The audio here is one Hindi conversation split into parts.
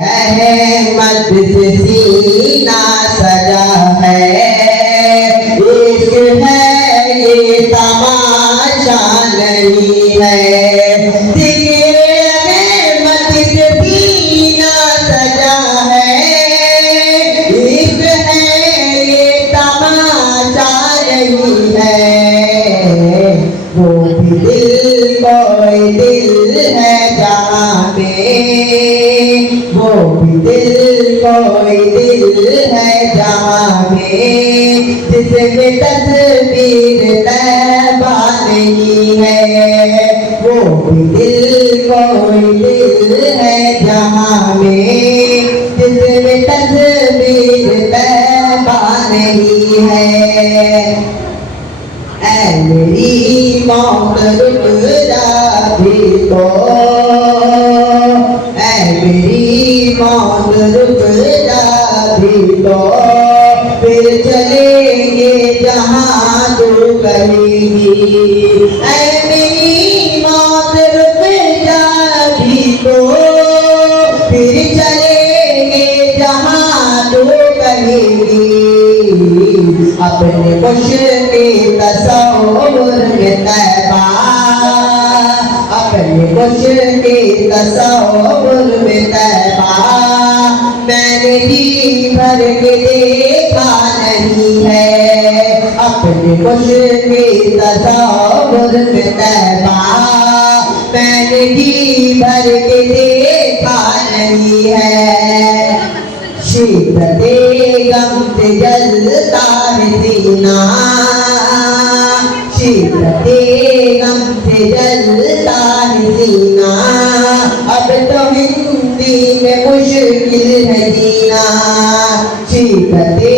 अहमद से सीना सजा है, इश्क है ये तमाशा नहीं है। दिखे अहमद से सीना सजा है, इश्क है ये तमाशा नहीं है। वो भी दिल कोई दिल है जहाँ में, वो भी दिल कोई दिल है जहाँ में, जिसमें तस्वीर तैबा नहीं है। वो भी दिल कोई दिल है जहाँ में, जिसमें तस्वीर तैबा नहीं है। ऐ मेरी मौत रुक जाती तो, ऐ मेरी मौत रुक जाती तो, फिर चलेंगे जहाँ तू कहेगी। ऐ मेरी मौत रुक जाती तो, फिर चलेंगे जहाँ तू कहेगी। अपने मुश्किल तसव्वुर में तैबा, अपने मुश्किल तसव्वुर में तैबा, मैंने जी भर के देखा नहीं है। अपने मुश्किल तसव्वुर में तैबा, मैंने जी भर के देखा नहीं है। शिद्दते गम से जलता है सीना, शिद्दते गम से जलता है सीना। अब तो हिंदी में मुश्किल है जीना, शिद्दते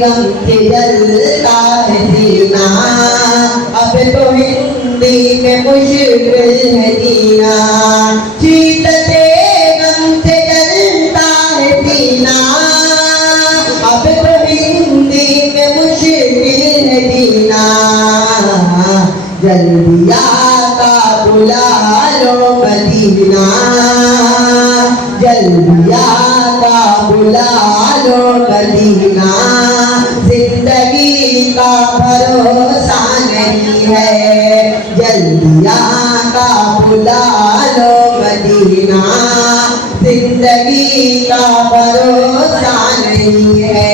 गम से जलता है सीना। अब तो हिंदी में मुश्किल है जीना, शिद्दते गम से जलता है सीना। अब तो हिंदी में मुश्किल है जीना, जल्दी आका बुला लो मदीना, जल्दी आका बुला लो मदीना। जिंदगी का भरोसा नहीं है, जल्दी आका बुला लो मदीना। जिंदगी का भरोसा नहीं है।